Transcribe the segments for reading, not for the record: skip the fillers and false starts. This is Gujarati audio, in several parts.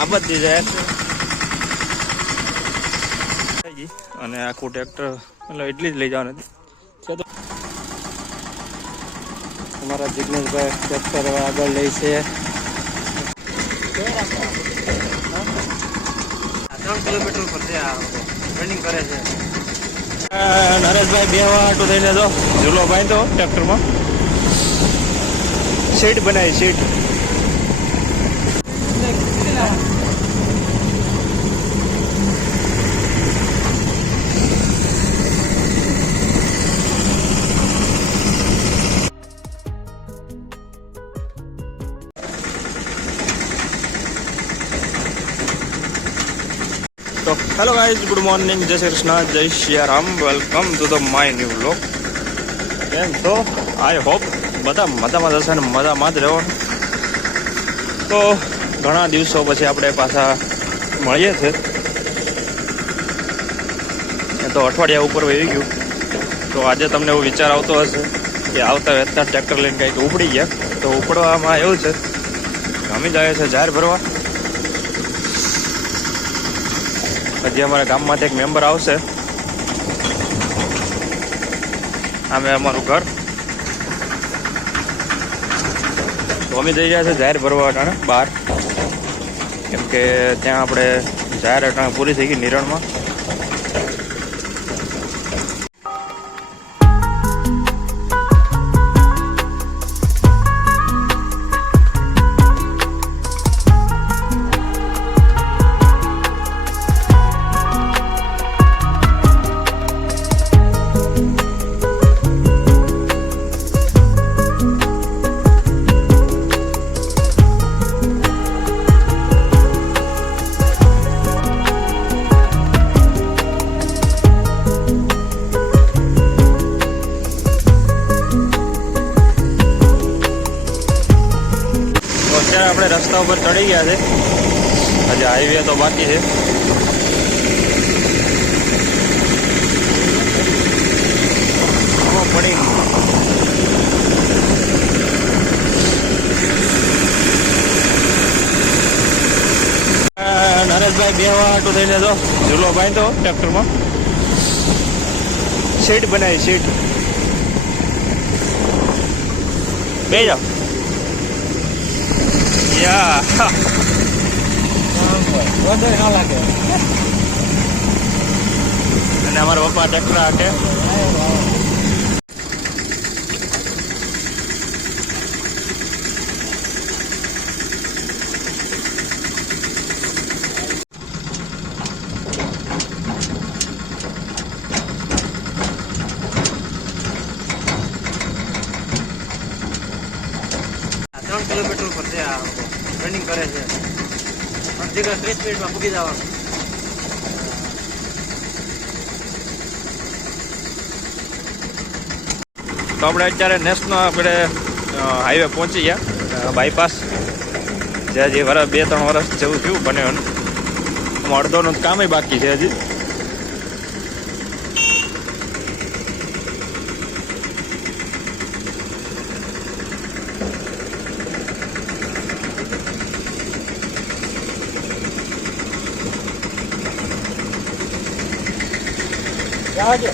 આ બધી જાય અને આખું ટ્રેક્ટર એટલે એટલી જ લઈ જવાનું છે. તો અમારા જિગ્નેશભાઈ ટ્રેક્ટર આગળ લઈ છે. 3 કિલોમીટર ઉપર છે આ રનિંગ કરે છે. નરેશભાઈ બે વાટું થઈને જો ઝૂલો બાંધ્યો ટ્રેક્ટરમાં. સીટ બનાવી સીટ. તો હેલો ગાઈઝ, ગુડ મોર્નિંગ, જય શ્રી કૃષ્ણ, જય Siyaram, welcome to the my new vlog. કેમ તો આઈ હોપ બધા મજામાં જશે ને મજામાં જ રહેવાનું. તો ઘણા દિવસો પછી આપણે પાછા મળીએ છીએ. એ તો અઠવાડિયા ઉપર વહી ગયું. તો આજે તમને એવો વિચાર આવતો હશે કે આવતા વહેતા ટ્રેક્ટર લઈને કંઈક ઉપડી ગયા. તો ઉપડવામાં એવું છે, અમે જાય છે જાહેર ભરવા. હજી અમારા ગામમાંથી એક મેમ્બર આવશે. આમે અમારું ઘર. તો અમે જઈ રહ્યા છે જાહેર ભરવા અટાણે બહાર, કેમ કે ત્યાં આપણે જાહેર અટાણે પૂરી થઈ ગઈ નિરણમાં. આપણે રસ્તા ઉપર ચડી ગયા છે. હજી હાઈવે તો બાકી છે. પડી નરેશભાઈ બે વાટું થઈને જો ઝૂલો બાંધ્યો ટ્રેક્ટરમાં. સીટ બનાવી સીટ. બે જાઓ. અને અમારા પપ્પા ટ્રેક્ટર હાકે. કિલોમીટર ઉપર છે આ રનિંગ કરે છે. અડધી 30 મિનિટમાં પૂકી જવાનું. તો આપણે અત્યારે નેશનલ આપણે હાઈવે પહોંચી ગયા, બાયપાસ. જે હજી 2-3 વર્ષ જેવું થયું બન્યું. અડધોનું કામ બાકી છે હજી. આવજો.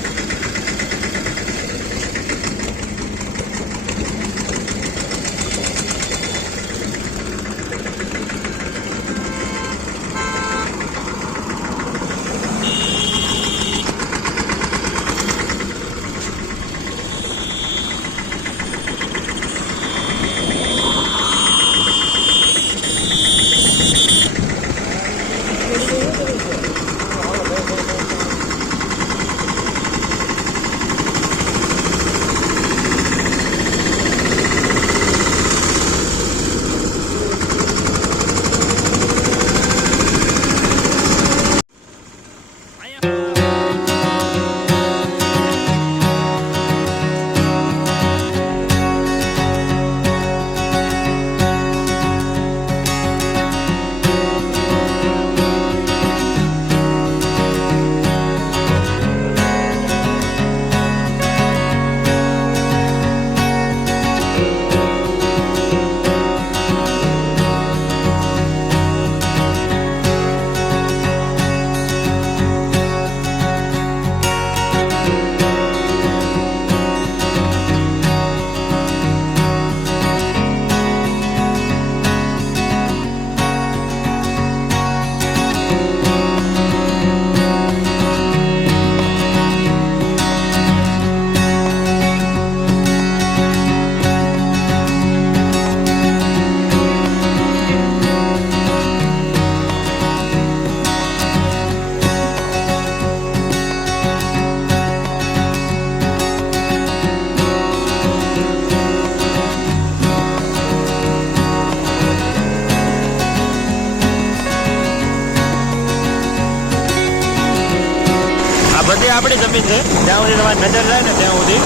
આપણી જમીન છે, જ્યાં સુધી તમારી નજર જાય ને ત્યાં સુધી.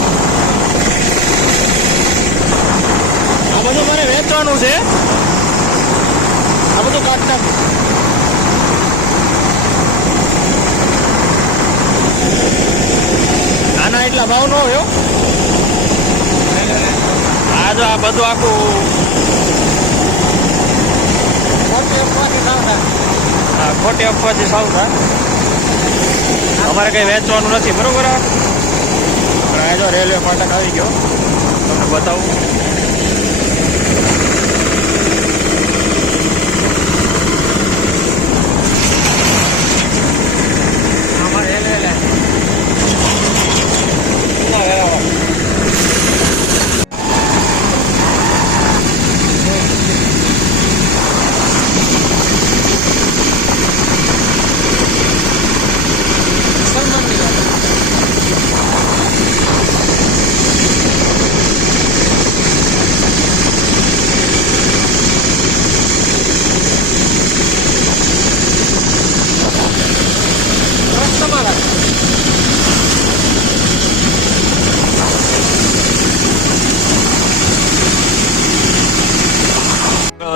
આ બધું મારે વેચવાનું છે, આ બધું કાઢ નાખું. આના એટલા ભાવ ન હોય. આ જો આ બધું આખું ખોટી અફવાથી સાવ થાય. અમારે કઈ વેચવાનું નથી, બરોબર. આ જો રેલવે ફાટક આવી ગયો, તમને બતાવું.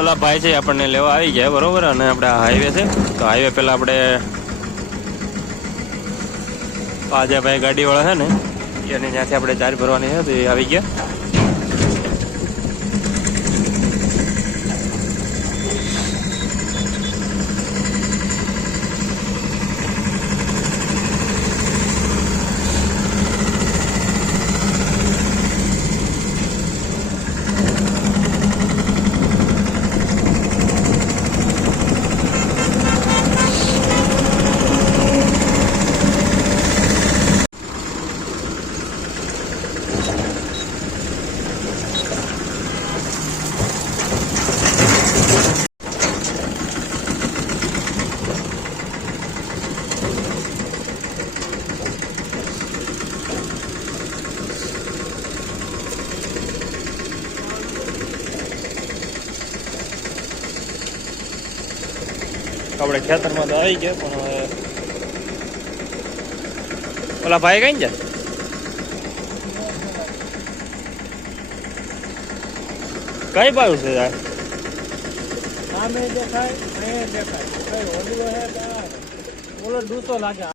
ઓલા ભાઈ છે આપણને લેવા આવી ગયા, બરોબર. અને આપણે હાઈવે છે, તો હાઈવે પેલા આપણે આ જે ભાઈ ગાડી વાળા છે ને એને ત્યાંથી આપણે ચાર્જ ભરવાની છે, તો એ આવી ગયા. આપણે ખેતરમાં તો આવી ગયા, પણ હવે ઓલા ભાઈ કઈ જાય? કઈ બાજુ છે યાર? સામે દેખાય, અહીંયા દેખાય. કઈ ઓલું હે બહાર. ઓલો ડૂસો લાગે.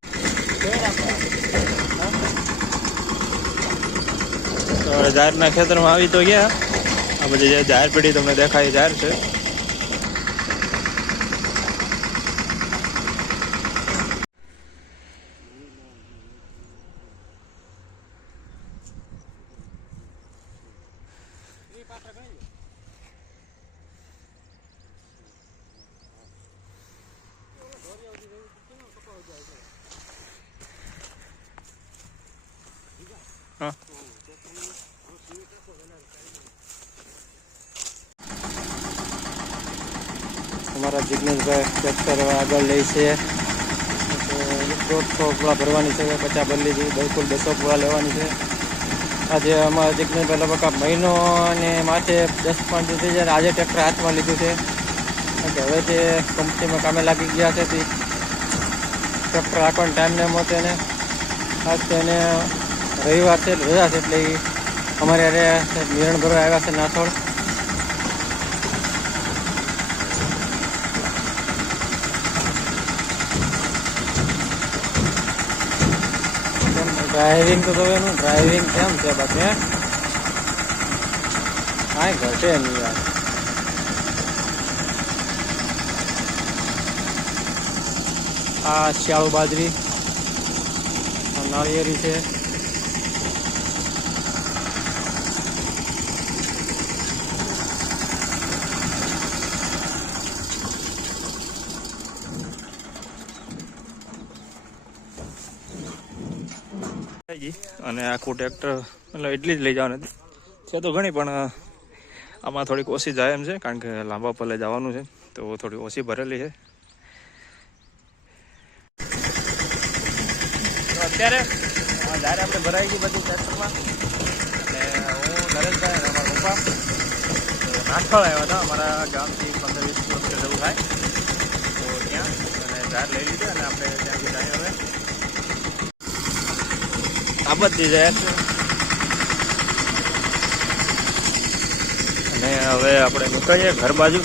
તો જાહેરના ખેતરમાં આવી તો ગયા. આ બધી જે જાહેર પેઢી તમને દેખાય જાહેર છે. હા, અમારા જિગ્નેશભાઈ ટ્રેક્ટર આગળ લે છે. 150 પૂળા ભરવાની છે, 50 ભરી લીધી, બિલકુલ 200 પૂળા લેવાની છે. આજે અમારા જિગ્નેશભાઈ લગભગ મહિનો અને માથે 10-5 દિવસ થઈ જાય. આજે ટ્રેક્ટર હાથમાં લીધું છે, હવે તે કંપનીમાં કામે લાગી ગયા છે. ટ્રેક્ટર રાખવાનો ટાઈમ નહીં મળતો એને. ખાસ તો એને રવિવાર છે, રજા છે, એટલે અમારે યારે નિરણ ભરવા આવ્યા છે નાથોડ. ડ્રાઇવિંગ તો એનું ડ્રાઇવિંગ કેમ છે બાકી કાંઈ ઘટે નહીં યાર. આ શિયાળુ બાજરી, નાળિયેરી છે. અને આખું ટ્રેક્ટર એટલે એટલી જ લઈ જવાની હતી છે તો ઘણી, પણ આમાં થોડીક ઓછી જાય એમ છે, કારણ કે લાંબા પલ્લે જવાનું છે, તો થોડી ઓછી ભરેલી છે. તો અત્યારે જ્યારે આપણે ભરાઈ ગઈ બધું ટ્રેક્ટરમાં, અને હું નરેશભાઈ અને અમારા પપ્પા નાથળ આવ્યા હતા. અમારા ગામથી 15-20 કિલોમીટર જેવું થાય, તો ત્યાં અને ઝાડ લઈ લીધી અને આપણે ત્યાંથી જાય હવે. આ બધી જાહેર છે અને હવે આપણે નીકળીએ ઘર બાજુ.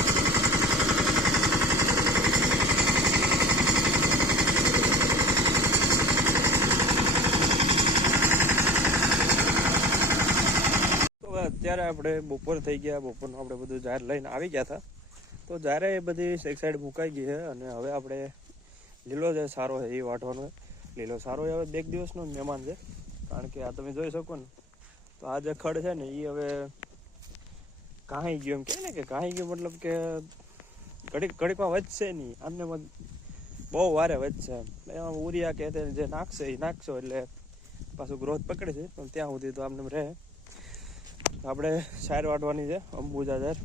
અત્યારે આપણે બપોર થઈ ગયા. બપોરનું આપણે બધું જાહેર લઈને આવી ગયા હતા. તો જ્યારે એ બધી એક સાઈડ મુકાઈ ગઈ છે અને હવે આપણે લીલો જે સારો છે એ વાટવાનો. લીલો સારો હવે 2 દિવસનો મહેમાન છે, કારણ કે આ તમે જોઈ શકો ને તો આ જે ખડ છે ને એ હવે કાંઈ ગયું એમ કહે ને કે કાંઈ ગયું, મતલબ કે ઘડીકમાં વધશે નહીં, આમને બહુ વારે વધશે એમ. ઉરિયા કે જે નાખશે એ નાખશો એટલે પાછું ગ્રોથ પકડે છે, પણ ત્યાં સુધી તો આમને રહે. આપણે સાર વાટવાની છે, અંબુજા જાર.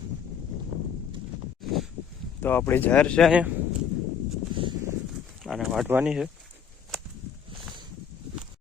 તો આપણી જાહેર છે અહીંયા અને વાટવાની છે.